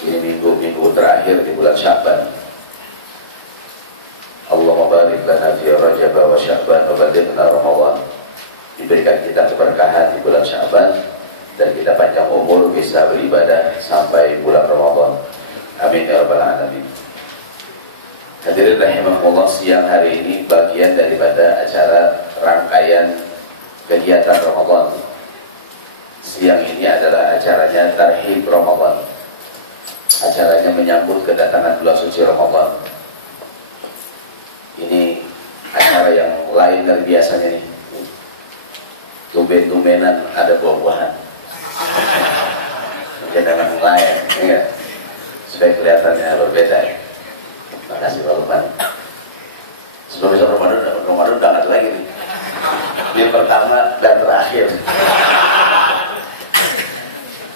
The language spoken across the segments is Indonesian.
Ini minggu-minggu terakhir di bulan Sya'ban. Allahumma barik lana fi Rajab wa Sya'ban wa balighna Ramadan. Diberikan kita keberkahan di bulan Sya'ban dan kita panjang umur bisa beribadah sampai bulan Ramadan. Amin ya rabbal alamin. Hadirin rahimakumullah, siang hari ini bagian daripada acara rangkaian kegiatan Ramadan. Siang ini adalah acaranya Tarhib Ramadan. Acaranya menyambut kedatangan bulan suci Ramadan. Ini acara yang lain dari biasanya nih. Tumben-tumbenan ada buah-buahan. Jangan lain, ya. Supaya kelihatannya berbeda. Ya. Terima kasih Pak Lukman. Sebelum besok Ramadan udah nggak ada lagi nih. Ini pertama dan terakhir.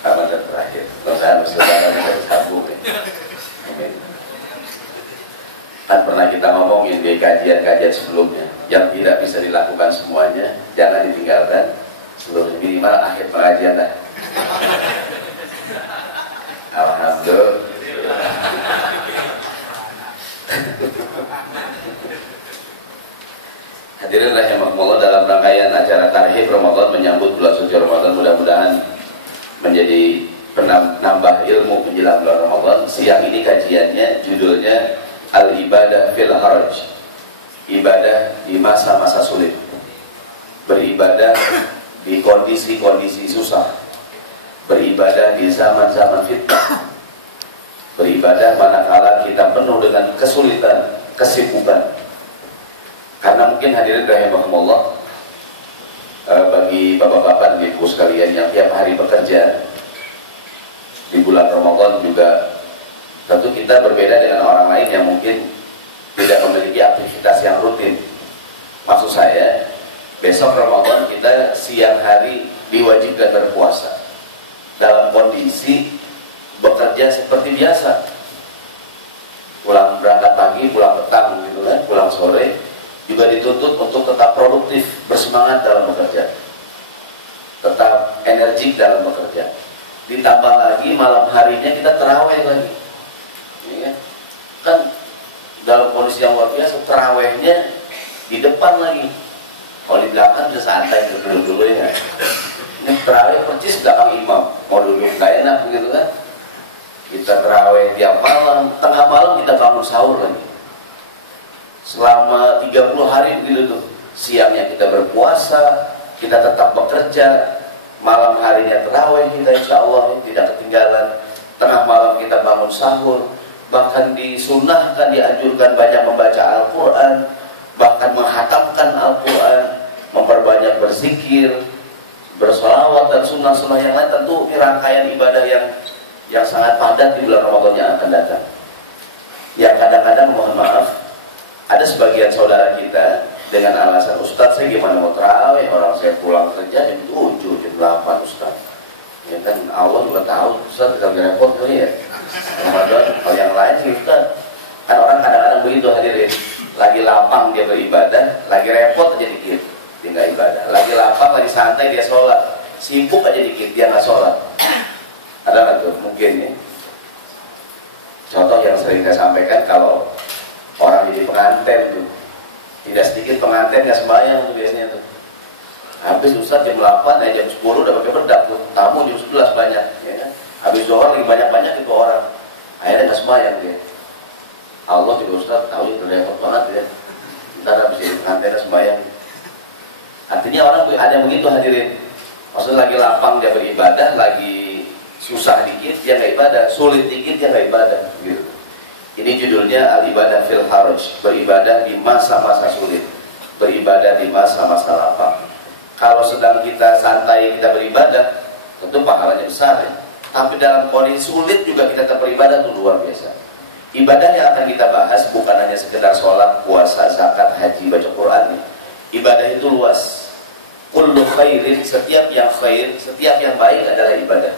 Pertama dan terakhir. Mudah-mudahan bisa sambung. Amin. Kan pernah kita ngomongin di kajian-kajian sebelumnya, yang tidak bisa dilakukan semuanya jangan ditinggalkan sebelum minimal akhir pengajian lah. Alhamdulillah. Hadirin rahimakumullah, dalam rangkaian acara Tarhib Ramadan menyambut bulan suci Ramadan, mudah-mudahan menjadi penambah ilmu menjelang bulan Ramadan. Siang ini kajiannya judulnya Al-Ibadah fil Haraj. Ibadah di masa-masa sulit. Beribadah di kondisi-kondisi susah. Beribadah di zaman-zaman fitnah. Beribadah manakala kita penuh dengan kesulitan, kesibukan. Karena mungkin hadirin rahimakumullah, bagi bapak-bapak dan ibu sekalian yang tiap hari bekerja di bulan Ramadan juga, tentu kita berbeda dengan orang lain yang mungkin tidak memiliki aktivitas yang rutin. Maksud saya, besok Ramadan kita siang hari diwajibkan berpuasa dalam kondisi bekerja seperti biasa. Pulang berangkat pagi, pulang petang gitu kan, pulang sore, juga dituntut untuk tetap produktif, bersemangat dalam bekerja, tetap energik dalam bekerja. Ditambah lagi malam harinya kita terawih lagi, ya. Kan dalam kondisi yang luar biasa, terawihnya di depan lagi. Kalau di belakang bisa santai dulu ya. Ini terawih persis belakang imam, mau duduk nggak enak begitu kan. Kita terawih tiap malam, tengah malam kita bangun sahur lagi. Selama 30 hari begitu tuh. Siangnya kita berpuasa, kita tetap bekerja, malam harinya terawih kita insya Allah tidak ketinggalan. Tengah malam kita bangun sahur, bahkan disunnahkan, dianjurkan banyak membaca Al-Quran, bahkan menghatamkan Al-Quran, memperbanyak berzikir, bersolawat dan sunnah-sunnah yang lain. Tentu ini rangkaian ibadah yang sangat padat di bulan Ramadan yang akan datang. Yang kadang-kadang mohon maaf, ada sebagian saudara kita dengan alasan, Ustadz saya gimana mau terawih, orang saya pulang kerja jam 7, jam 8 Ustadz. Ya kan Allah juga tahu Ustadz tidak repot kali ya. Ramadan kalau yang lain sih Ustadz. Kan orang kadang-kadang begitu hadirin. Lagi lapang dia beribadah, lagi repot aja dikit dia nggak ibadah. Lagi lapang, lagi santai dia sholat, sibuk aja dikit dia nggak sholat. Ada nggak tuh mungkin ya? Contoh yang sering saya sampaikan, kalau orang jadi pengantin tuh, tidak sedikit pengantin nggak sembahyang tuh biasanya tuh. Habis Ustadz jam 8, jam 10 udah pakai bedak tuh, tamu jam 11 banyak, ya kan? Habis zuhur lagi banyak-banyak itu orang, akhirnya nggak sembahyang dia. Allah juga Ustadz tahu itu repot banget ya. Ntar habis jadi pengantin sembahyang. Artinya orang ada yang begitu hadirin. Maksudnya lagi lapang dia beribadah, lagi susah dikit dia nggak ibadah, sulit dikit dia nggak ibadah, gitu. Ini judulnya Al-Ibadah fil Haraj, beribadah di masa-masa sulit, beribadah di masa-masa lapang. Kalau sedang kita santai kita beribadah, tentu pahalanya besar ya. Tapi dalam kondisi sulit juga kita tetap beribadah, itu luar biasa. Ibadah yang akan kita bahas bukan hanya sekedar sholat, puasa, zakat, haji, baca Quran. Ibadah itu luas. Kullu khairin, setiap yang khair, setiap yang baik adalah ibadah.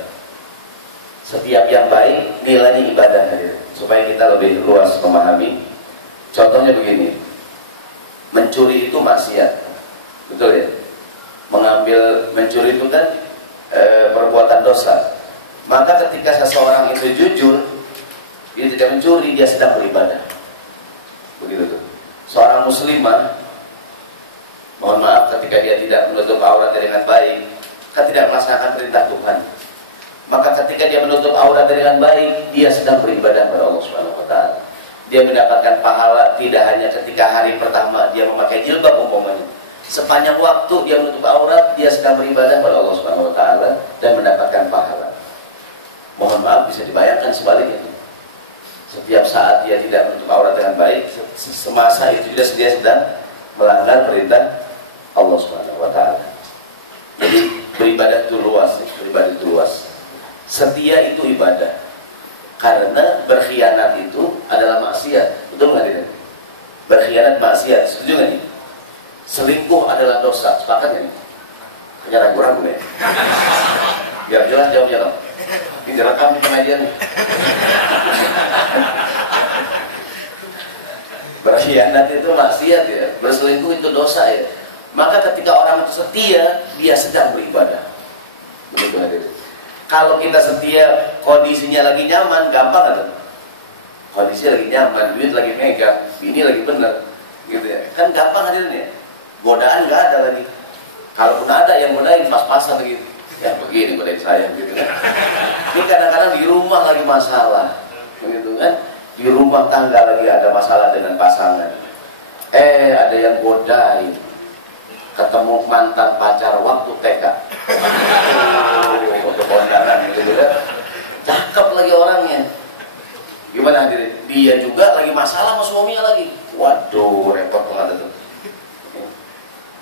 Setiap yang baik nilainya ibadah hadirin. Supaya kita lebih luas memahami. Contohnya begini, mencuri itu maksiat, betul ya? Mencuri itu kan perbuatan dosa. Maka ketika seseorang itu jujur, dia tidak mencuri, dia sedang beribadah. Begitu tuh. Seorang muslimah, mohon maaf, ketika dia tidak menutup auratnya dengan baik, kan tidak melaksanakan perintah Tuhan. Maka ketika dia menutup auratnya dengan baik, dia sedang beribadah kepada Allah Subhanahu wa taala. Dia mendapatkan pahala tidak hanya ketika hari pertama dia memakai jilbab umpamanya. Sepanjang waktu dia menutup aurat, dia sedang beribadah kepada Allah Subhanahu wa taala dan mendapatkan pahala. Mohon maaf, bisa dibayangkan sebaliknya. Setiap saat dia tidak menutup aurat dengan baik, semasa itu dia sedang melanggar perintah Allah Subhanahu wa taala. Jadi beribadah itu luas, beribadah itu luas. Setia itu ibadah. Karena berkhianat itu adalah maksiat. Betul nggak tidak? Berkhianat maksiat, setuju nggak nih? Selingkuh adalah dosa, sepakat nggak nih? Hanya ragu-ragu ya. Biar jelas jawabnya dong. Ini direkam di pengajian. Berkhianat itu maksiat ya, berselingkuh itu dosa ya. Maka ketika orang itu setia, dia sedang beribadah. Begitu hadirin. Kalau kita setia, kondisinya lagi nyaman, gampang kan? Kondisinya lagi nyaman, duit lagi megang, ini lagi bener, gitu ya. Kan gampang hadirin ya. Godaan nggak ada lagi. Kalaupun ada yang godain pas-pasan gitu. Ya begini godain saya, gitu kan. Ini kadang-kadang di rumah lagi masalah, begitu kan? Di rumah tangga lagi ada masalah dengan pasangan. Ada yang godain. Ketemu mantan pacar waktu TK. Kondangan gitu kan. Cakep lagi orangnya. Gimana hadirin? Dia juga lagi masalah sama suaminya lagi. Waduh, repot banget itu.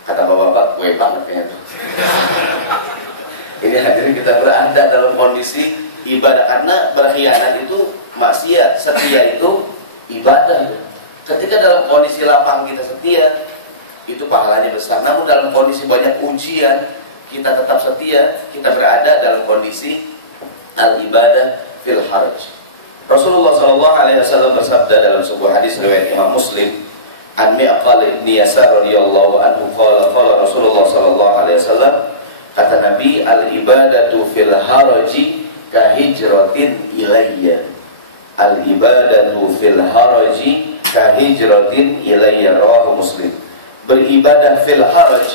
Kata bapak-bapak, gue banget kayaknya tuh. Ini hadirin, kita berada dalam kondisi ibadah. Karena berkhianat itu maksiat, setia itu ibadah. Ketika dalam kondisi lapang kita setia, itu pahalanya besar. Namun dalam kondisi banyak ujian, kita tetap setia, kita berada dalam kondisi al-ibadah fil haraj. Rasulullah SAW bersabda dalam sebuah hadis riwayat Imam Muslim, an Mi'qal ibn Yasar radhiyallahu anhu qala Rasulullah SAW, kata Nabi, al-ibadatu fil haraji ka hijratin ilayya. Al-ibadatu fil haraji ka hijratin ilayya, rawahu Muslim. Beribadah fil haraj,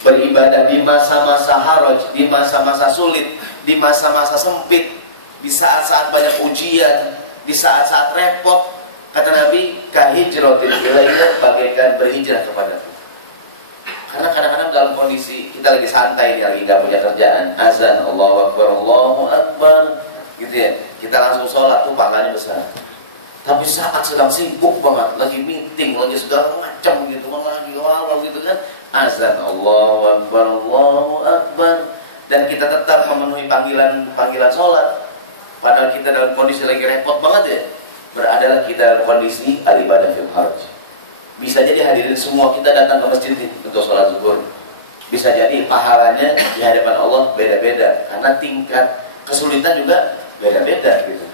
beribadah di masa-masa haraj, di masa-masa sulit, di masa-masa sempit, di saat-saat banyak ujian, di saat-saat repot, kata Nabi, kahijratin ilayya, bagaikan berhijrah kepadaku. Karena kadang-kadang dalam kondisi kita lagi santai, lagi nggak punya kerjaan, azan, Allahu Akbar, gitu ya, kita langsung sholat tuh pahalanya besar. Tapi saat sedang sibuk banget, lagi meeting, lagi segala macam gitu, lagi walau gitu kan, azan, Allahu Akbar, dan kita tetap memenuhi panggilan sholat, padahal kita dalam kondisi lagi repot banget ya, beradalah kita dalam kondisi al-ibadah fil haraj. Bisa jadi hadirin semua kita datang ke masjid untuk sholat zuhur, bisa jadi pahalanya di hadapan Allah beda-beda, karena tingkat kesulitan juga beda-beda gitu.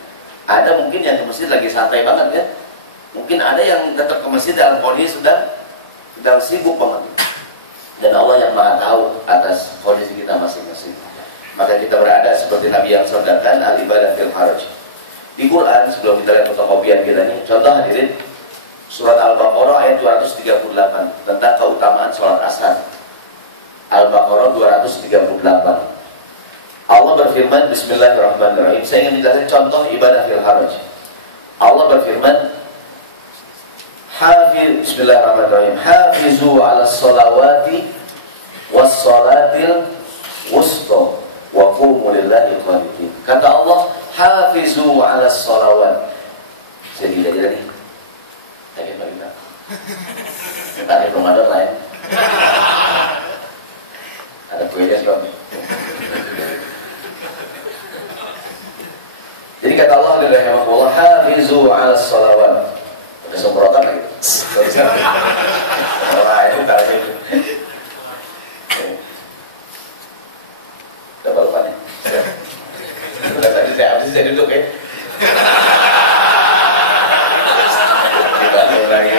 Ada mungkin yang ke masjid lagi santai banget kan, mungkin ada yang tetap ke masjid dalam kondisi sedang sibuk banget. Dan Allah yang maha tahu atas kondisi kita masing-masing. Maka kita berada seperti Nabi yang sabdakan, al-ibadah fil haraj. Di Quran, sebelum kita lihat fotokopian kita nih, contoh hadirin, surat Al-Baqarah ayat 238 tentang keutamaan sholat asar. Al-Baqarah 238. Allah berfirman, bismillahirrahmanirrahim. Saya ingin menjelaskan contoh ibadah fil haraj. Allah berfirman, bismillahirrahmanirrahim, hafizu ala sholawati was sholatil wusta wa qumu lillahi qanitin. Kata Allah, hafizu ala sholawat. Jadi nih. Tadi bagaimana? Tadi Ramadan lain. Ada kuenya sebab. Jadi kata Allah, rahimahullah, hafizu ala sholawat. Ada semprotan lagi. Wah, itu tadi itu. Udah balukannya. Tadi saya duduk ya. Dibantu lagi.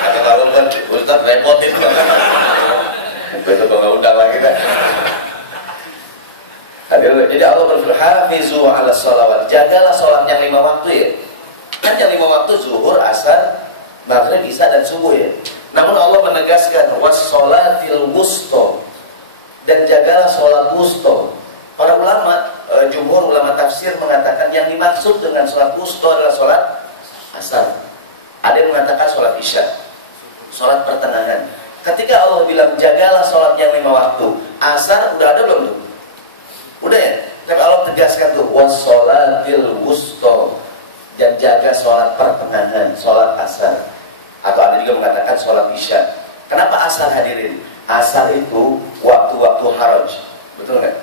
Kata kalau kan Ustaz repotin. Betul kalau nggak undang lagi kan. Jadi Allah berfirman, hafizu ala sholawat, jagalah sholat yang 5 waktu ya. Kan yang 5 waktu zuhur, asar, maghrib, isya dan subuh ya. Namun Allah menegaskan wassolatil wusto, dan jagalah sholat wusto. Para ulama, jumhur ulama tafsir mengatakan yang dimaksud dengan sholat wusto adalah sholat asar. Ada yang mengatakan sholat isya, sholat pertengahan. Ketika Allah bilang jagalah sholat yang 5 waktu, asar udah ada belum tuh? Udah ya? Tapi Allah tegaskan tuh wassolatil wusto, dan jaga sholat pertengahan, sholat asar. Atau ada juga mengatakan sholat isya. Kenapa asar hadirin? Asar itu waktu-waktu haraj, betul nggak?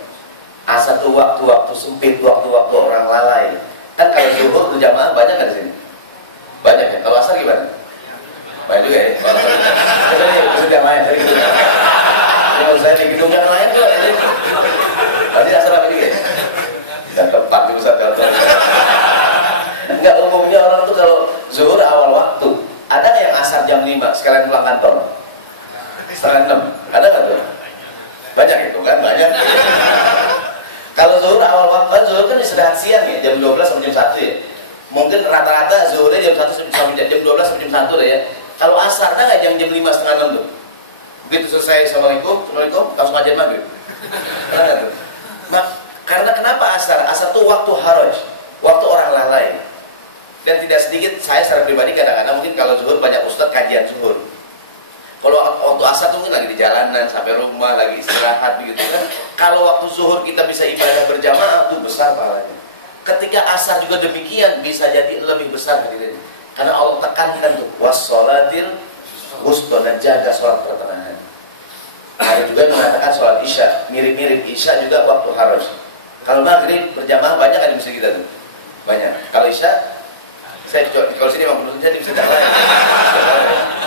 Asar itu waktu-waktu sempit, waktu-waktu orang lalai. Kan kalau zuhur berjamaah banyak kan di sini? Banyak ya. Kalau asar gimana? Banyak juga ya. Saya di gedung yang lain. Kalau saya di gedung yang lain juga. Tadi asar apa juga ya? Dan tempat di Ustaz Galton. Enggak, umumnya orang tuh kalau zuhur awal waktu. Ada nggak yang asar jam 5 sekalian pulang kantor? Setengah 6. Ada nggak tuh? Banyak itu kan? Banyak. Kalau zuhur awal waktu, zuhur kan istirahat siang ya, jam 12 sampai jam 1 ya. Mungkin rata-rata zuhurnya jam 1 sampai jam 12 sampai jam 1 deh ya. Kalau asar ada nggak jam 5 setengah 6 tuh? Begitu selesai assalamualaikum, langsung aja maghrib. Nah, karena kenapa asar? Asar tuh waktu haraj, waktu orang lalai. Dan tidak sedikit saya secara pribadi kadang-kadang mungkin kalau zuhur banyak ustadz kajian zuhur. Kalau waktu asar tuh mungkin lagi di jalanan sampai rumah lagi istirahat begitu kan. Kalau waktu zuhur kita bisa ibadah berjamaah tuh besar pahalanya. Ketika asar juga demikian bisa jadi lebih besar gitu. Karena Allah tekankan tuh wassolatil wusto, dan jaga sholat pertengahan. Ada juga mengatakan sholat isya, mirip-mirip isya juga waktu harus. Kalau maghrib berjamaah banyak kan di masjid kita tuh? Banyak. Kalau isya, saya kalau sini mau menurut saya di masjid yang lain.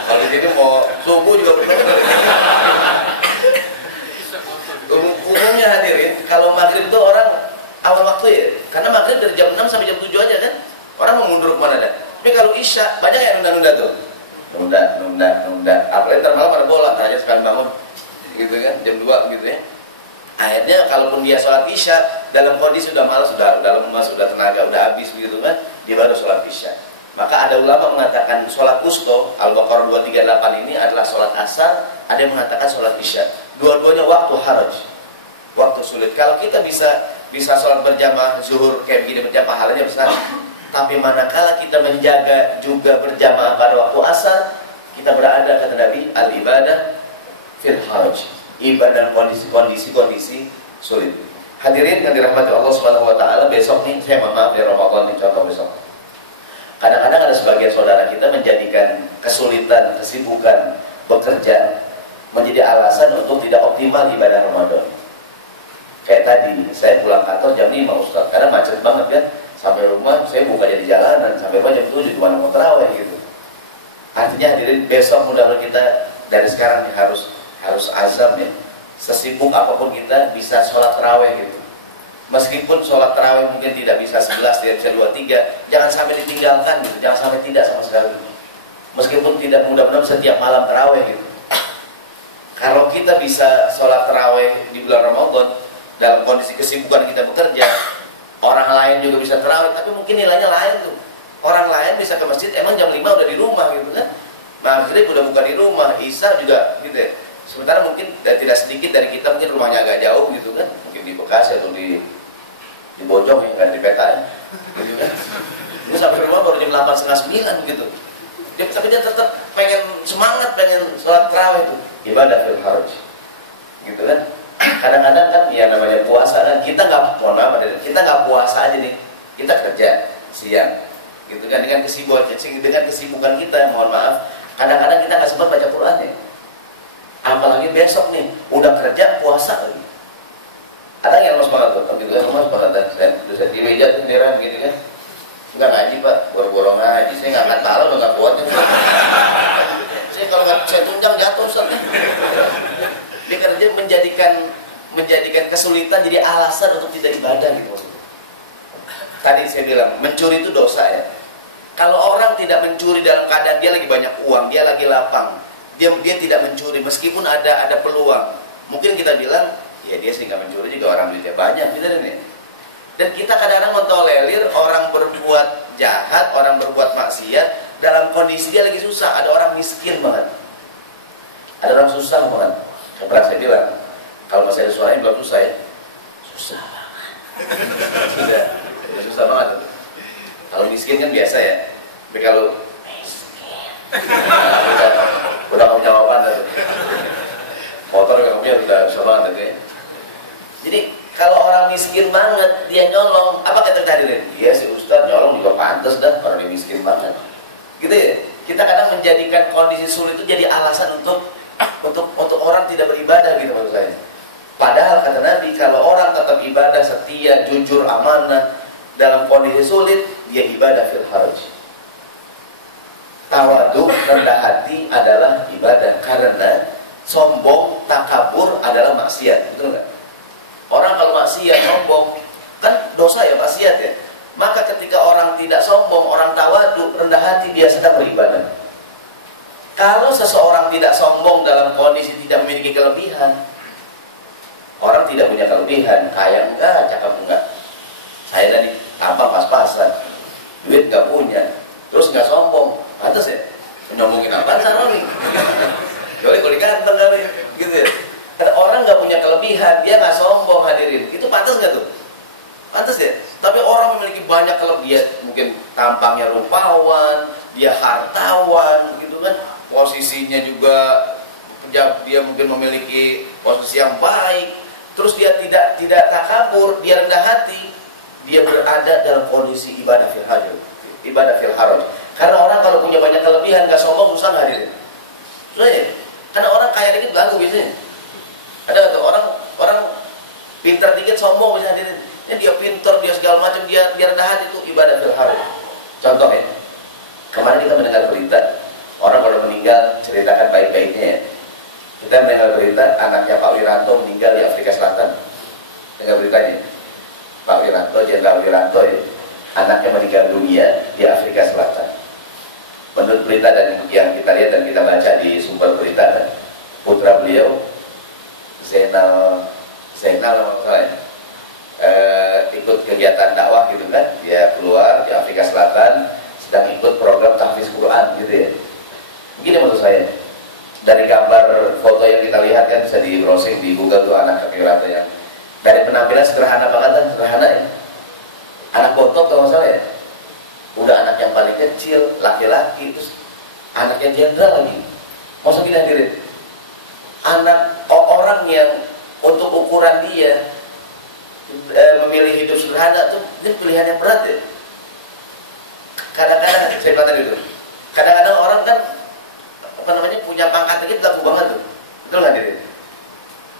Kalau di sini mau subuh juga benar. Umumnya hadirin, kalau maghrib itu orang awal waktu ya, karena maghrib dari jam 6 sampai jam 7 aja kan, orang mau mundur kemana dah. Tapi kalau isya banyak yang nunda-nunda tuh, nunda. Apalagi ntar malam ada bola, ntar aja sekalian bangun, gitu kan, jam 2 gitu ya. Akhirnya kalaupun dia sholat isya dalam kondisi sudah malas, sudah lemas, sudah tenaga, udah habis begitu kan, dia baru sholat isya. Maka ada ulama mengatakan sholat wusto, Al-Baqarah 238 ini adalah sholat asar, ada yang mengatakan sholat isya. Dua-duanya waktu haraj, waktu sulit. Kalau kita bisa sholat berjamaah zuhur kayak begini berjamaah, pahalanya besar. Tapi manakala kita menjaga juga berjamaah pada waktu asar, kita berada kata Nabi al-ibadah fil haraj, ibadah kondisi sulit. Hadirin yang dirahmati Allah Subhanahu wa taala, besok nih saya maaf ya Ramadan nih, contoh besok. Kadang-kadang ada sebagian saudara kita menjadikan kesulitan, kesibukan bekerja menjadi alasan untuk tidak optimal ibadah Ramadan. Kayak tadi, saya pulang kantor jam 5 Ustaz, karena macet banget kan. Sampai rumah, saya buka jadi jalanan, sampai rumah jam 7 di mana mau terawih gitu. Artinya hadirin, besok mudah-mudahan kita dari sekarang nih harus azam ya. Sesibuk apapun kita bisa sholat terawih gitu. Meskipun sholat tarawih mungkin tidak bisa 11, tidak bisa 23, jangan sampai ditinggalkan gitu, jangan sampai tidak sama sekali. Meskipun tidak, mudah-mudahan setiap malam tarawih gitu. Kalau kita bisa sholat tarawih di bulan Ramadan dalam kondisi kesibukan kita bekerja, orang lain juga bisa tarawih, tapi mungkin nilainya lain tuh. Orang lain bisa ke masjid, emang jam 5 udah di rumah gitu kan. Maghrib udah buka di rumah, Isya juga gitu ya. Sementara mungkin tidak sedikit dari kita mungkin rumahnya agak jauh gitu kan, mungkin di Bekasi atau di Bojong ya, kan di peta gitu kan. Ini sampai rumah baru jam 8:30, 9 gitu. Tapi dia tetap pengen semangat, pengen sholat tarawih itu ibadah fil haraj gitu kan. Kadang-kadang kan ya namanya puasa kan, kita nggak puasa aja nih, kita kerja siang gitu kan, dengan kesibukan kita, mohon maaf kadang-kadang kita nggak sempat baca Quran ya. Apalagi besok nih udah kerja puasa lagi. Ada yang lemas banget tuh, gitu kan, lemas banget dan saya di meja sendirian gitu kan, nggak ngaji Pak, boro-boro ngaji, saya nggak angkat pala udah nggak kuat ya. Saya kalau nggak saya tunjang jatuh Ustaz. Dia kerja menjadikan kesulitan jadi alasan untuk tidak ibadah gitu. Tadi saya bilang mencuri itu dosa ya. Kalau orang tidak mencuri dalam keadaan dia lagi banyak uang, dia lagi lapang, dia tidak mencuri meskipun ada peluang. Mungkin kita bilang ya dia sih nggak mencuri juga, orang duitnya banyak gitu kan ya. Dan kita kadang-kadang mentolerir orang berbuat jahat, orang berbuat maksiat dalam kondisi dia lagi susah. Ada orang miskin banget, ada orang susah banget. Pernah saya bilang, kalau saya suaranya belum susah ya, susah banget. Susah banget. Kalau miskin kan biasa ya, tapi kalau udah kamu jawaban tuh. Motor kamu punya udah susah banget ya. Jadi kalau orang miskin banget dia nyolong, apa kata hadirin? Iya si Ustaz nyolong juga pantas dah, orang dia miskin banget. Gitu ya. Kita kadang menjadikan kondisi sulit itu jadi alasan untuk orang tidak beribadah gitu maksud saya. Padahal kata Nabi, kalau orang tetap ibadah setia, jujur, amanah dalam kondisi sulit, dia ibadah fil haraj. Tawadhu, rendah hati adalah ibadah, karena sombong, takabur adalah maksiat, betul nggak? Orang kalau maksiat, sombong, kan dosa ya, maksiat ya. Maka ketika orang tidak sombong, orang tawadhu, rendah hati, dia sedang beribadah. Kalau seseorang tidak sombong dalam kondisi tidak memiliki kelebihan, orang tidak punya kelebihan, kaya enggak, cakep enggak, saya tadi tampang pas-pasan, duit enggak punya, terus enggak sombong, pantas ya? Nyombongin apaan sana nih? Kalau ganteng kali, gitu ya. Karena orang enggak punya kelebihan, dia enggak sombong, hadirin, itu pantas enggak tuh? Pantas ya? Tapi orang memiliki banyak kelebihan, mungkin tampangnya rupawan, dia hartawan, gitu kan, posisinya juga dia mungkin memiliki posisi yang baik, terus dia tidak takabur, dia rendah hati, dia berada dalam kondisi ibadah fil haraj, ibadah fil haraj. Karena orang kalau punya banyak kelebihan nggak sombong susah nggak hadirin? Susah ya? Karena orang kaya dikit belagu biasanya. Ada tuh orang pintar dikit sombong bisa hadirin. Ya, dia pintar, dia segala macam, dia rendah hati, itu ibadah fil haraj. Contoh ya, kemarin kita mendengar berita orang kalau meninggal ceritakan baik-baiknya ya. Kita mendengar berita anaknya Pak Wiranto meninggal di Afrika Selatan. Dengar beritanya, Pak Wiranto, Jenderal Wiranto ya, anaknya meninggal dunia di Afrika Selatan. Menurut berita dan yang kita lihat dan kita baca di sumber berita, kan, putra beliau Zainal ikut kegiatan dakwah gitu kan, dia keluar di Afrika Selatan sedang ikut program tahfiz Quran gitu ya. Begini maksud saya, dari gambar foto yang kita lihat kan bisa di browsing di Google tuh anak Pak Wiranto yang dari penampilan sederhana banget kan, sederhana ya, anak botok kalau nggak salah ya, udah anak yang paling kecil, laki-laki, terus anaknya jenderal lagi. Maksud gini hadirin, anak orang yang untuk ukuran dia memilih hidup sederhana tuh ini pilihan yang berat ya. Kadang-kadang saya katakan itu, kadang-kadang orang kan punya pangkat dikit laku banget tuh, betul nggak hadirin?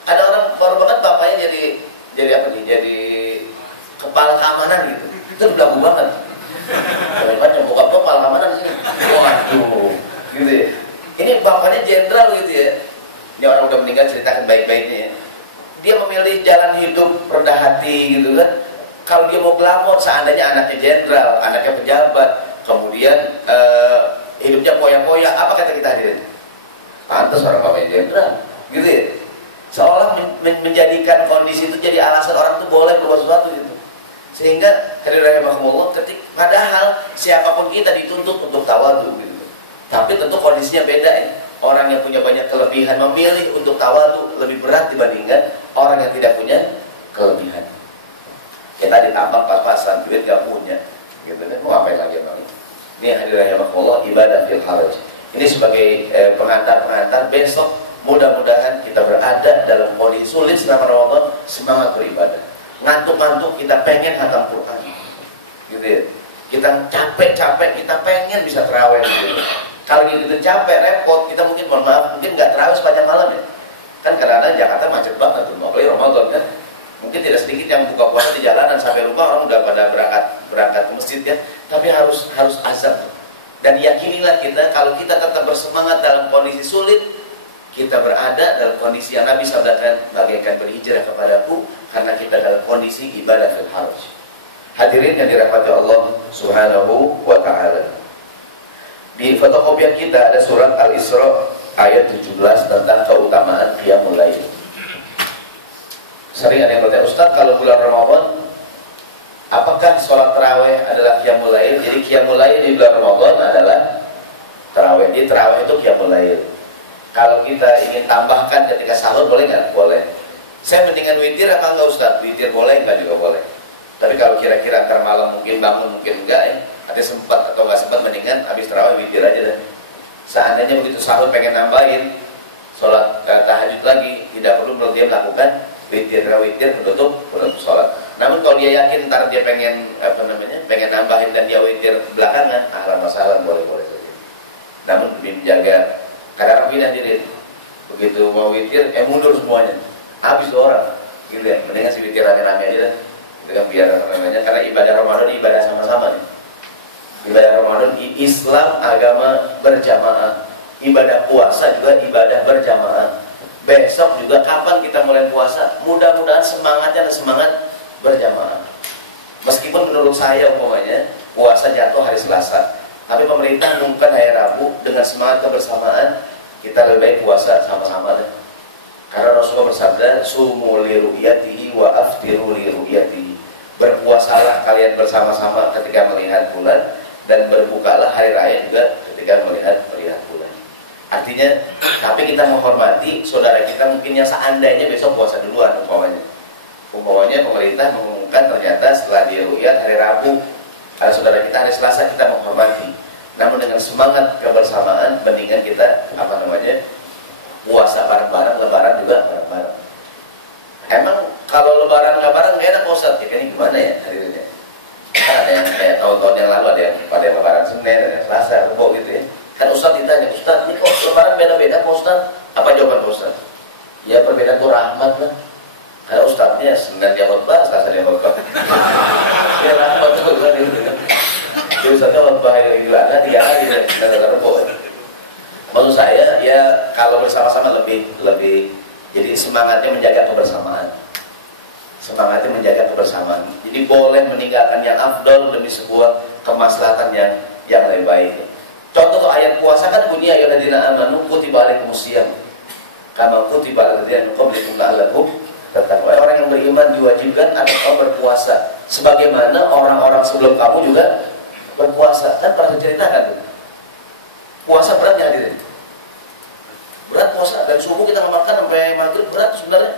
Ada orang baru banget bapaknya jadi apa nih, jadi kepala keamanan gitu, itu laku banget. Macam buka kepala keamanan sini, waduh, gitu ya. Ini bapaknya jenderal gitu ya. Ini orang udah meninggal ceritakan baik-baiknya ya. Dia memilih jalan hidup rendah hati gitu kan. Kalau dia mau glamor, seandainya anaknya jenderal, anaknya pejabat, kemudian hidupnya poya-poya, apa kata kita hadirin? Pantas orang bapaknya jenderal, gitu ya. Seolah menjadikan kondisi itu jadi alasan orang itu boleh berbuat sesuatu gitu. Sehingga hadirin rahimahumullah, padahal siapapun kita dituntut untuk tawadhu gitu. Tapi tentu kondisinya beda ya. Orang yang punya banyak kelebihan memilih untuk tawadhu lebih berat dibandingkan orang yang tidak punya kelebihan. Kita ditambah pas-pasan, duit gak punya, gitu kan? Mau ngapain lagi bang? Ini hadirin rahimahumullah, ibadah fil haraj. Ini sebagai pengantar-pengantar besok. Mudah-mudahan kita berada dalam kondisi sulit selama Ramadan, semangat beribadah. Ngantuk-ngantuk kita pengen hatam Quran, gitu ya. Kita capek-capek kita pengen bisa tarawih gitu. Kalau kita capek, repot, kita mungkin mohon maaf, mungkin nggak tarawih sepanjang malam ya. Kan kadang-kadang Jakarta macet banget tuh, apalagi Ramadan kan. Mungkin tidak sedikit yang buka puasa di jalanan sampai rumah orang udah pada berangkat ke masjid ya. Tapi harus azan. Dan yakinilah kita kalau kita tetap bersemangat dalam kondisi sulit, kita berada dalam kondisi yang Nabi sabdakan, bagaikan berhijrah kepadaku, karena kita dalam kondisi ibadah fil haraj. Hadirin yang dirahmati Allah Subhanahu wa taala. Di fotokopian kita ada surat Al-Isra ayat 17 tentang keutamaan qiyamul lail. Sering ada yang bertanya, Ustaz, kalau bulan Ramadan Apakah sholat tarawih adalah qiyamul lail? Jadi qiyamul lail di bulan Ramadan adalah tarawih. Jadi tarawih itu qiyamul lail. Kalau kita ingin tambahkan ketika sahur boleh nggak? Boleh. Saya mendingan witir apa enggak Ustaz? Witir boleh nggak? Juga boleh. Tapi kalau kira-kira ntar malam mungkin bangun mungkin enggak ya, ada sempat atau nggak sempat, mendingan habis tarawih witir aja deh. Seandainya begitu sahur pengen nambahin sholat tahajud lagi, tidak perlu dia melakukan witir penutup sholat. Namun kalau dia yakin ntar dia pengen pengen nambahin dan dia witir belakangan, ahlan masalah boleh saja. Namun demi menjaga, kadang-kadang begini hadirin, begitu mau witir mundur semuanya, habis orang, gitu ya. Mendingan si witir rame-rame aja dah, gitu kan, biar karena ibadah Ramadan ibadah sama-sama nih. Ibadah Ramadan Islam agama berjamaah, ibadah puasa juga ibadah berjamaah. Besok juga kapan kita mulai puasa, mudah-mudahan semangatnya dan semangat berjamaah. Meskipun menurut saya umpamanya puasa jatuh hari Selasa, tapi pemerintah mengumumkan hari Rabu dengan semangat kebersamaan, kita lebih baik puasa sama-sama deh. Karena Rasulullah bersabda, sumu li ru'yatihi wa aftiru li ru'yatihi. Berpuasalah kalian bersama-sama ketika melihat bulan, dan berbukalah hari raya juga ketika melihat bulan. Artinya, tapi kita menghormati saudara kita mungkin yang seandainya besok puasa duluan umpamanya pemerintah mengumumkan ternyata setelah dia ru'yat hari Rabu, kalau saudara kita hari Selasa, kita menghormati. Namun dengan semangat kebersamaan, mendingan kita puasa bareng-bareng, lebaran juga bareng-bareng. Emang kalau lebaran nggak bareng nggak enak Ustaz, ya ini gimana ya hadirinnya? Kan ada yang kayak tahun-tahun yang lalu ada yang pada lebaran Senin, ada yang Selasa, Rebo gitu ya. Kan Ustaz ditanya, Ustaz ini kok lebaran beda-beda Pak Ustaz? Apa jawaban Pak Ustaz? Ya perbedaan itu rahmat lah. Karena Ustaznya Senin dia khotbah, Selasa dia khotbah. Ya rahmat itu kan gitu kan. Jadi Ustaznya khotbah yang gila, 3 hari dan ada Rebo. Maksud saya ya kalau bersama-sama lebih jadi semangatnya menjaga kebersamaan. Semangatnya menjaga kebersamaan. Jadi boleh meninggalkan yang afdol demi sebuah kemaslahatan yang lebih baik. Contoh ayat puasa kan bunyi ayyuhalladzina amanu kutiba alaikumusiyam kama kutiba alal ladzina min qablikum la'allakum tattaqun. Orang yang beriman diwajibkan agar berpuasa sebagaimana orang-orang sebelum kamu juga berpuasa. Kan pernah diceritakan tuh. Puasa beratnya hadirin. Berat puasa dari subuh kita makan sampai maghrib, berat sebenarnya.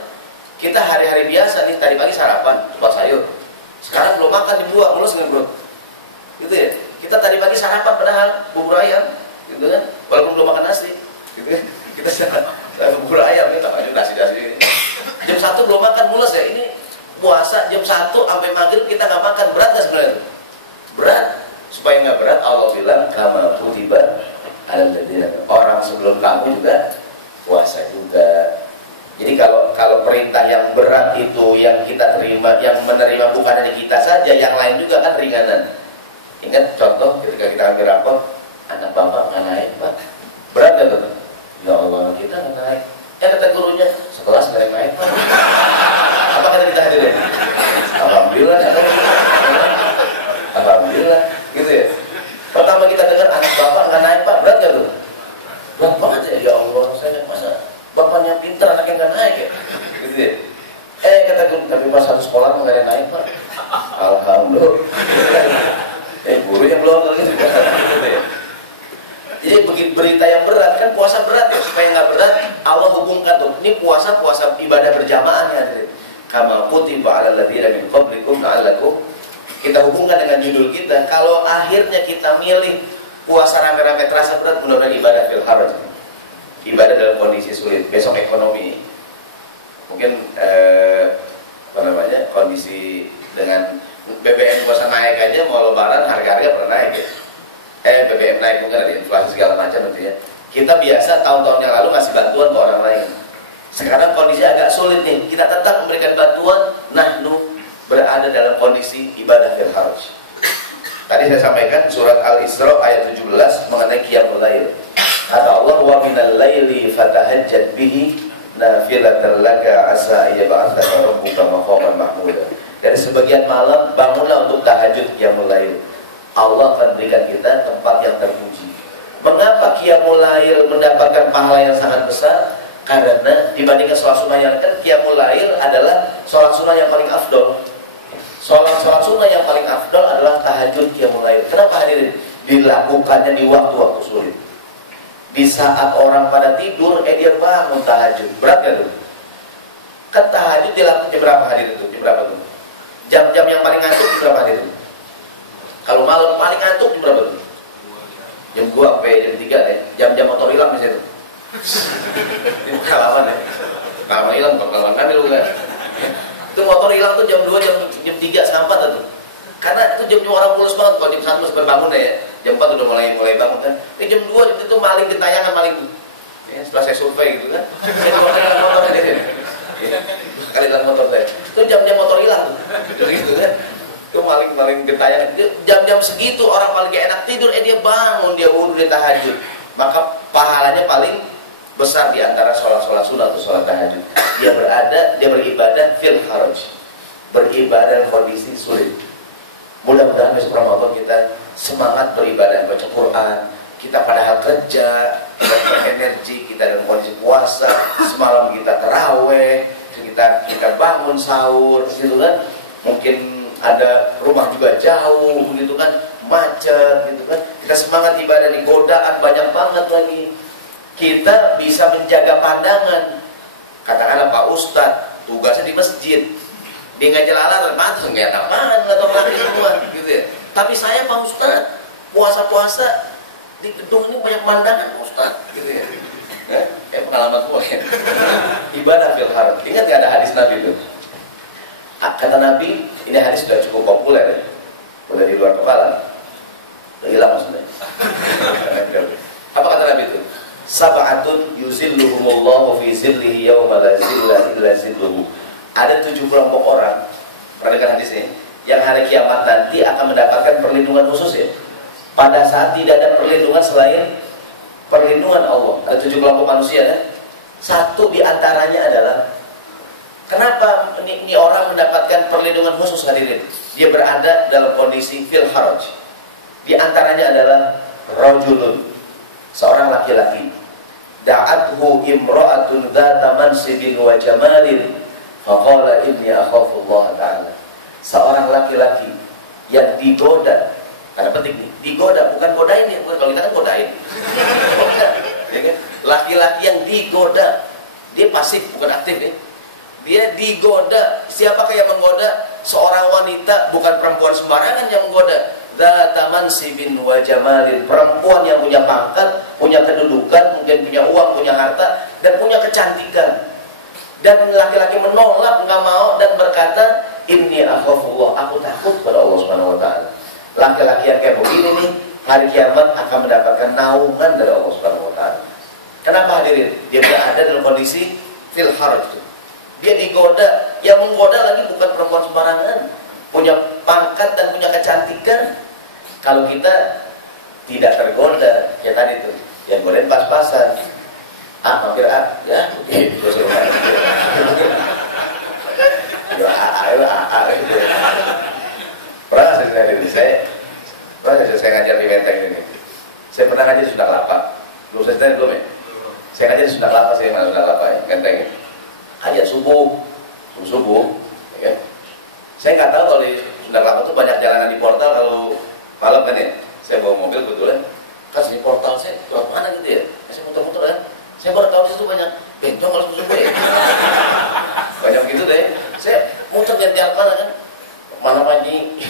Kita hari-hari biasa nih, tadi pagi sarapan buat sayur. Sekarang belum makan dibuang mulus dengan bro. Gitu ya. Kita tadi pagi sarapan padahal bubur ayam, gitu kan. Walaupun belum makan nasi, gitu kan. Kita sarapan bubur ayam, kita makan nasi. Jam 1 belum makan mulus ya. Ini puasa jam 1 sampai maghrib kita nggak makan, berat nggak sebenarnya? Berat. Supaya nggak berat Allah bilang kama kutiba alal ladzina, orang sebelum kamu juga puasa juga. Jadi kalau perintah yang berat itu yang kita terima, yang menerima bukan hanya kita saja, yang lain juga kan ringanan. Ingat contoh ketika kita ambil rapor, anak bapak nggak naik pak, berat gak tuh? Ya Allah kita nggak naik. Ya kata gurunya sekelas nggak naik pak. Apa kata kita hadirin? Alhamdulillah, alhamdulillah, gitu ya. Pertama kita dengar anak bapak nggak naik pak, berat gak tuh? Berat banget ya. Ya Allah saya masa bapaknya pintar anaknya nggak naik ya, gitu ya. Kata guru, tapi pas satu sekolah nggak ada naik pak. Alhamdulillah. Gurunya belum gitu ya. Jadi begitu berita yang berat kan puasa berat ya, supaya nggak berat Allah hubungkan tuh. Ini puasa ibadah berjamaahnya. Kama kutiba alal ladzina min qablikum la'allakum. Kita hubungkan dengan judul kita. Kalau akhirnya kita milih puasa rame-rame terasa berat, mudah-mudahan ibadah fil haraj. Ibadah dalam kondisi sulit. Besok ekonomi mungkin kondisi dengan BBM puasa naik aja, mau lebaran harga-harga pernah naik ya. BBM naik mungkin ada inflasi segala macam gitu ya. Kita biasa tahun-tahun yang lalu ngasih bantuan ke orang lain. Sekarang kondisi agak sulit nih, kita tetap memberikan bantuan. Nahnu berada dalam kondisi ibadah fil haraj. Tadi saya sampaikan surat Al-Isra ayat 17 mengenai qiyamul lail. Kata Allah, wa minal laili fatahajjad bihi nafilatan laka asa ayyab'atsaka rabbuka maqaman mahmuda. Dari sebagian malam bangunlah untuk tahajud qiyamul lail. Allah akan berikan kita tempat yang terpuji. Mengapa qiyamul lail mendapatkan pahala yang sangat besar? Karena dibandingkan sholat sunnah yang kan qiyamul lail adalah sholat sunnah yang paling afdol. Sholat sunnah yang paling afdal adalah tahajud qiyamul lail. Kenapa hadirin? Dilakukannya di waktu-waktu sulit. Di saat orang pada tidur, dia bangun tahajud. Berat gak tuh? Kan tahajud dilakukan jam berapa hadirin tuh? Jam berapa tuh? Jam-jam yang paling ngantuk jam berapa hadirin? Kalau malam paling ngantuk jam berapa tuh? Jam 2 sampai jam 3 deh. Jam-jam motor hilang misalnya tuh. Ini pengalaman ya. Pengalaman hilang, pengalaman kami lu kan. Itu motor hilang tuh jam 2, jam 3, setengah 4 tuh. Karena itu jam orang mulus banget. Kalau jam 1 masih berbangun ya. Jam 4 udah mulai bangun kan. Ini jam 2, jam itu maling gentayangan maling tuh. Ya, setelah saya survei gitu kan. Saya dimakan motor di sini. Ya, kali dalam motor saya. Itu jam-jam motor hilang tuh. Gitu kan. Itu maling gentayangan. Jam-jam segitu orang paling gak enak tidur. Dia bangun, dia wudu, dia tahajud. Maka pahalanya paling besar di antara sholat sunnah atau sholat tahajud. Dia beribadah fil haraj, beribadah kondisi sulit. Mudah-mudahan besok Ramadan kita semangat beribadah, baca Quran. Kita padahal kerja, kita berenergi, kita dalam kondisi puasa. Semalam kita taraweh, kita bangun sahur, gitu kan? Mungkin ada rumah juga jauh, gitu kan? Macet, gitu kan? Kita semangat ibadah, di godaan banyak banget lagi. Kita bisa menjaga pandangan. Katakanlah Pak Ustadz tugasnya di masjid, dia nggak jalalan, matang nggak apaan, nggak tahu lagi semua, gitu ya. Tapi saya Pak Ustadz puasa di gedung ini banyak pandangan Pak Ustadz, gitu ya. Pengalaman gue ya. Ibadah fil haraj. Ingat nggak ada hadis Nabi itu? Kata Nabi, ini hadis sudah cukup populer ya. Udah di luar kepala, udah hilang maksudnya. Apa kata Nabi itu? Sab'atun yuzilluhumullahu fi zillihi yawma la zilla illa zilluhu. Ada 7 kelompok orang, perhatikan hadis ini, yang hari kiamat nanti akan mendapatkan perlindungan khusus ya. Pada saat tidak ada perlindungan selain perlindungan Allah. Ada 7 kelompok manusia kan? Satu di antaranya adalah, kenapa ini orang mendapatkan perlindungan khusus hadirin? Dia berada dalam kondisi fil haraj. Di antaranya adalah rajulun, seorang laki-laki. Da'athu imra'atun dzata mansibin wa jamalin faqala inni akhafu Allah ta'ala. Seorang laki-laki yang digoda, karena penting nih, digoda bukan godain ya, bukan, kalau kita kan godain. Ya kan? Laki-laki yang digoda, dia pasif bukan aktif ya. Dia digoda. Siapakah yang menggoda? Seorang wanita, bukan perempuan sembarangan yang menggoda. Dzata mansibin wa jamalin, perempuan yang punya pangkat, punya kedudukan, mungkin punya uang, punya harta, dan punya kecantikan. Dan laki-laki menolak, nggak mau, dan berkata, inni akhafullah, aku takut pada Allah Subhanahu wa taala. Laki-laki yang kayak begini nih, hari kiamat akan mendapatkan naungan dari Allah Subhanahu wa taala. Kenapa hadirin? Dia berada dalam kondisi fil haraj. Dia digoda, yang menggoda lagi bukan perempuan sembarangan, punya pangkat dan punya kecantikan. Kalau kita tidak tergoda, ya tadi tuh, yang godain pas-pasan. Mampir ya, gitu. Pernah saya ngajar di Menteng ini. Saya pernah ngajar di Sunda Kelapa. Belum selesai belum ya? Saya ngajar di Sunda Kelapa, saya mana Sunda Kelapa ya, Menteng. Ngajar subuh, ya kan? Saya nggak tahu kalau di Sunda Kelapa itu banyak jalanan di portal kalau malam kan ya. Saya bawa mobil kebetulan, kan sini portal saya ke mana gitu ya. Saya muter-muter kan. Saya baru tahu di situ banyak bencong kalau subuh ya. Banyak gitu deh. Saya muter lihat mana kan. Mana Panji?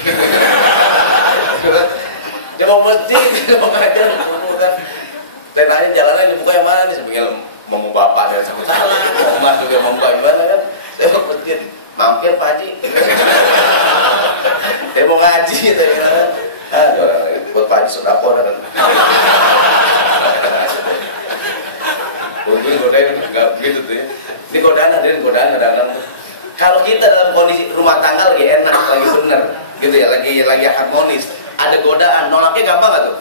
Dia mau masjid, dia mau ngajar, kan. Saya tanya jalannya dibuka yang mana nih? Saya pikir mau bapak dan saya salah. Mau masuk yang mau gimana kan? Saya mau masjid. Mampir Pak Haji. Saya mau ngaji gitu ya. Buat Pak Haji sedekah kan. Mungkin godain enggak begitu tuh ya. Ini godaan kadang-kadang. Kalau kita dalam kondisi rumah tangga lagi enak, lagi bener gitu ya, lagi harmonis, ada godaan, nolaknya gampang gak tuh?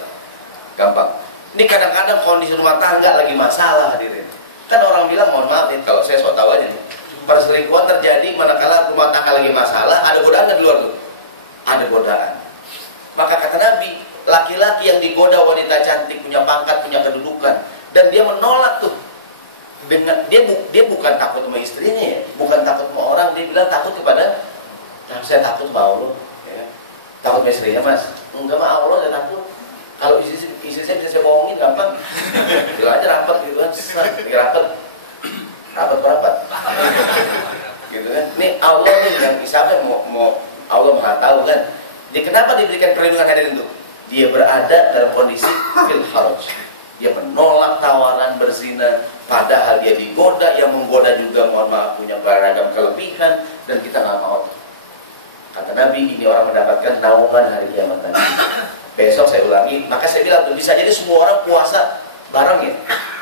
Gampang. Ini kadang-kadang kondisi rumah tangga lagi masalah hadirin. Kan orang bilang, mohon maaf nih, kalau saya so tau aja nih, perselingkuhan terjadi manakala rumah tangga lagi masalah, ada godaan di luar tuh? Ada godaan. Maka kata Nabi, laki-laki yang digoda wanita cantik, punya pangkat, punya kedudukan, dan dia menolak tuh, dengan dia bukan takut sama istrinya ya, bukan takut sama orang, dia bilang takut kepada Nah, saya takut sama Allah. Ya. Takut sama istrinya, Mas. Enggak sama Allah, saya takut. Kalau istri saya bisa saya bohongin gampang. Bilang aja rapat gitu kan. Rapat. Gitu kan. Ini Allah nih yang siapa yang mau Allah Maha tahu kan. Jadi kenapa diberikan perlindungan hadirin itu? Dia berada dalam kondisi fil haraj. Dia menolak tawaran berzina, padahal dia digoda, yang menggoda juga mohon maaf punya beragam kelebihan, dan kita nggak mau. Kata Nabi, ini orang mendapatkan naungan hari kiamat nanti. Besok saya ulangi, maka saya bilang bisa jadi semua orang puasa bareng ya,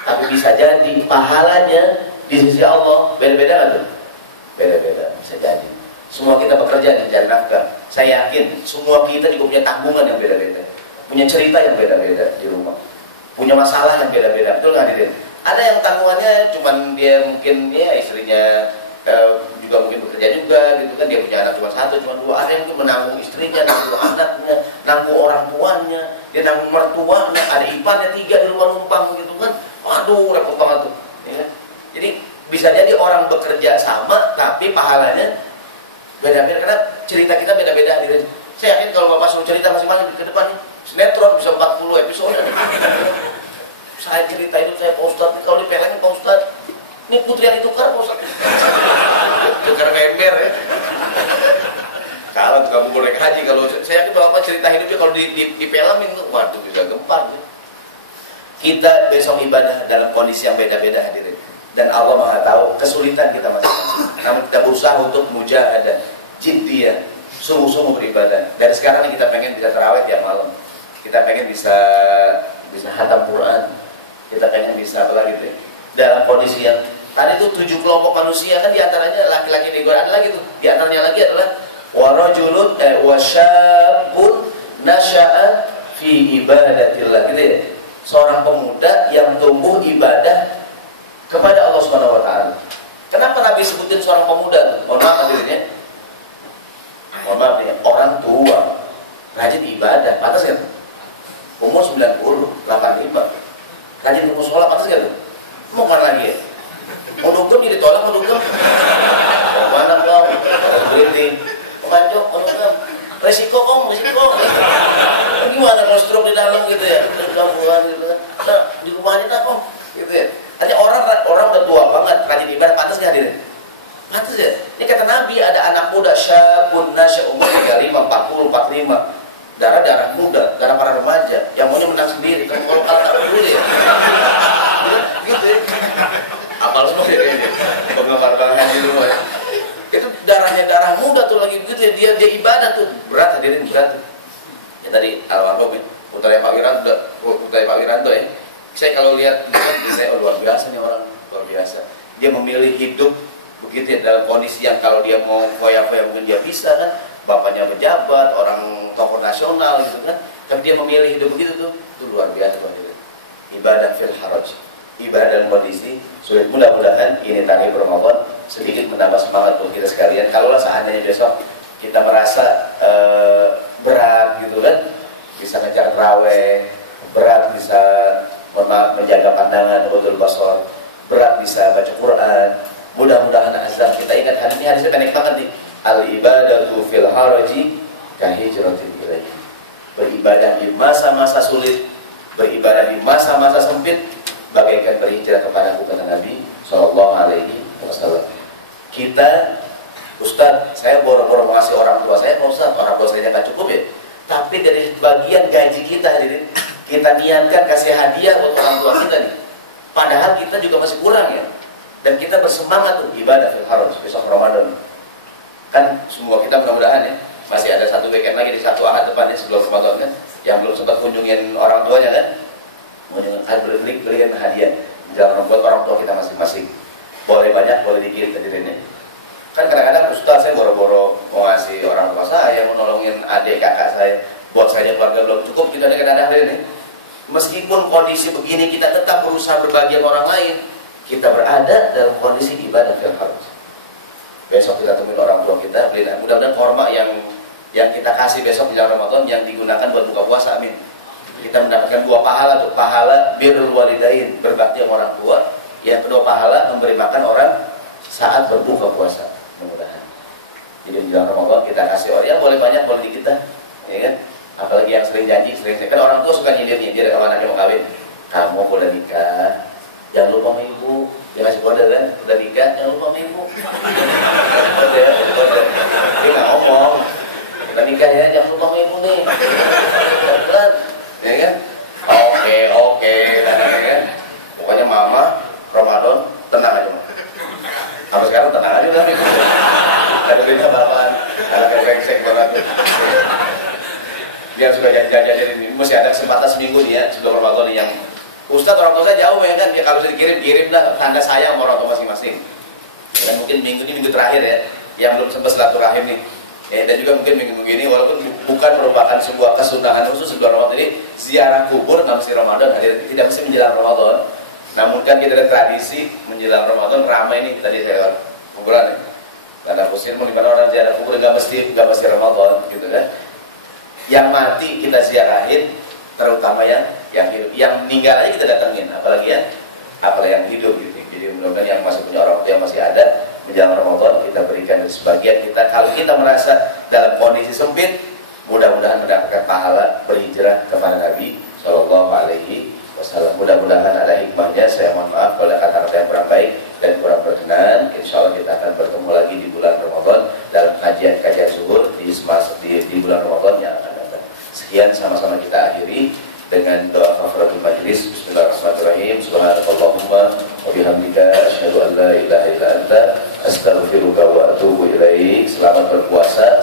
tapi bisa jadi pahalanya di sisi Allah beda-beda nggak tuh? Beda-beda, bisa jadi. Semua kita bekerja di jalan nafkah. Saya yakin semua kita juga punya tanggungan yang beda-beda, punya cerita yang beda-beda di rumah, punya masalah yang beda-beda, betul nggak hadirin? Ada yang tanggungannya cuman dia mungkin ya istrinya juga mungkin bekerja juga gitu kan, dia punya anak cuma satu, cuma dua. Ada yang mungkin menanggung istrinya, nanggung anaknya, nanggung orang tuanya, dia nanggung mertuanya, ada iparnya 3 di rumah numpang gitu kan. Waduh, repot banget tuh. Ya. Jadi bisa jadi orang bekerja sama tapi pahalanya beda-beda karena cerita kita beda-beda. Saya yakin kalau Bapak suruh cerita masing-masing ke depan sinetron bisa 40 episode. Saya cerita itu saya Pak Ustadz, kalau dipelengin Pak Ustadz, ini putri yang ditukar Pak Ustadz. Tukar ember ya. Kalau kamu boleh haji, kalau saya yakin Bapak cerita hidupnya kalau dipelamin tuh, waduh bisa gempar. Ya. Kita besok ibadah dalam kondisi yang beda-beda hadirin. Dan Allah Maha tahu kesulitan kita masing-masing. Namun kita berusaha untuk mujahadah, jiddiyah, sungguh-sungguh beribadah. Dari sekarang ini kita pengen bisa tarawih tiap malam. Kita pengen bisa khatam Quran. Kita pengen bisa apa lagi tuh? Dalam kondisi yang tadi itu 7 kelompok manusia kan diantaranya laki-laki nego, ada lagi tuh. Diantaranya lagi adalah warajulun wasyabun nasya'a fi ibadatillah gitu ya. Seorang pemuda yang tumbuh ibadah kepada Allah Subhanahu wa taala. Kenapa Nabi sebutin seorang pemuda? Mohon maaf hadirnya. Mohon maaf nih, orang tua rajin ibadah, pantas kan? Umur 90, 85. Rajin ke musola, pantas kan? Mau kemana lagi ya? Mau dugem jadi tolak, mau dugem. Mau mana kau? Mau berhenti. Kemanjok, mau dugem. Resiko kong, resiko. Gimana kalau stroke di dalam gitu ya? Gitu kan? Nah, di rumahnya tak kong, gitu ya. Tadi orang udah tua banget rajin ibadah, pantas nggak hadirin? Pantas ya. Ini kata Nabi ada anak muda syabun nasya umur 35, 40, 45. Darah muda, darah para remaja yang maunya menang sendiri. Kalau tak dulu ya. Gitu ya. Apal semua ya kayaknya. Penggemar banget di rumah. Itu darah muda tuh lagi begitu ya. Dia ibadah tuh. Berat hadirin, berat. Ya tadi almarhum putranya Pak Wiranto ya. Saya kalau lihat saya luar biasa nih orang, luar biasa. Dia memilih hidup begitu ya dalam kondisi yang kalau dia mau foya-foya mungkin dia bisa kan. Bapaknya pejabat, orang tokoh nasional gitu kan. Tapi dia memilih hidup begitu tuh, itu luar biasa banget. Ibadah fil haraj, ibadah dalam kondisi sulit. Mudah-mudahan ini tadi Ramadan sedikit menambah semangat untuk kita sekalian. Kalaulah seandainya besok kita merasa berat gitu kan, bisa ngejar tarawih, berat bisa menjaga pandangan betul basar, berat bisa baca Quran. Mudah-mudahan azam kita ingat hari ini hadisnya pendek banget nih. Al-ibadatu fil haraji kahijratin ilaihi. Beribadah di masa-masa sulit, beribadah di masa-masa sempit bagaikan berhijrah kepada kata Nabi sallallahu alaihi wasallam. Kita, Ustaz, saya boro-boro mengasih orang tua saya, Ustaz, orang tua saya nggak cukup ya. Tapi dari bagian gaji kita hadirin, kita niatkan kasih hadiah buat orang tua kita nih. Padahal kita juga masih kurang ya. Dan kita bersemangat tuh ibadah fil haraj besok Ramadan. Kan semua kita mudah-mudahan ya masih ada satu weekend lagi di satu ahad depannya sebelum Ramadan kan, yang belum sempat kunjungin orang tuanya kan, kunjungin belikan hadiah jangan membuat orang tua kita masing-masing. Boleh banyak, boleh dikit hadirinnya. Kan kadang-kadang Ustaz saya boro-boro mau ngasih orang tua saya, mau nolongin adik kakak saya, buat saya keluarga belum cukup, kita ada kadang-kadang hadirin. Meskipun kondisi begini kita tetap berusaha berbagi sama orang lain. Kita berada dalam kondisi ibadah fil haraj. Besok kita temuin orang tua kita, beliin mudah-mudahan korma yang kita kasih besok di Ramadan yang digunakan buat buka puasa, amin. Kita mendapatkan 2 pahala tuh, pahala birrul walidain, berbakti sama orang tua. Yang kedua pahala memberi makan orang saat berbuka puasa, mudah-mudahan. Jadi menjelang Ramadan kita kasih orang, ya boleh banyak, boleh dikit dah, ya kan? Apalagi yang sering janji, kan orang tua suka nyindir kalau anaknya mau kawin. Kamu boleh nikah, jangan lupa sama ibu. Dia ngasih kode kan, udah nikah, jangan lupa sama ibu. Kode. Dia nggak ngomong, udah nikah ya, jangan lupa sama ibu nih. Berat, ya kan? Oke, kan? Pokoknya mama Ramadan tenang aja, mama. Sampai sekarang tenang aja udah. Ada berita balapan, anak brengsek banget. Dia sudah jajan ini, masih ada kesempatan seminggu nih ya sebelum Ramadan yang Ustadz orang tua saya jauh ya kan, ya kalau bisa kirim lah tanda sayang sama orang tua masing-masing. Dan mungkin minggu terakhir ya, yang belum sempat silaturahim nih. Dan juga mungkin minggu ini walaupun bukan merupakan sebuah kesunahan khusus sebelum Ramadan ini, ziarah kubur nggak mesti Ramadan, tidak mesti menjelang Ramadan. Namun kan kita ada tradisi menjelang Ramadan ramai nih tadi saya kuburan ya. Karena muslim di mana orang ziarah kubur nggak mesti Ramadan gitu kan. Yang mati kita ziarahin, terutama yang hidup, yang meninggal aja kita datengin, apalagi yang hidup gitu. Jadi mudah-mudahan yang masih punya orang tua yang masih ada menjelang Ramadan kita berikan sebagian kita. Kalau kita merasa dalam kondisi sempit, mudah-mudahan mendapatkan pahala berhijrah kepada Nabi Shallallahu Alaihi Wasallam. Mudah-mudahan ada hikmahnya. Saya mohon maaf kalau ada kata-kata yang kurang baik dan kurang berkenan. Insya Allah kita akan bertemu lagi di bulan Ramadan dalam kajian zuhur di bulan Ramadan yang akan datang. Sekian, sama-sama kita akhiri dengan doa kafaratul majlis. Bismillahirrahmanirrahim. Subhanakallahumma wa bihamdika asyhadu an la ilaha illa anta astaghfiruka wa atubu ilaik. Selamat berpuasa.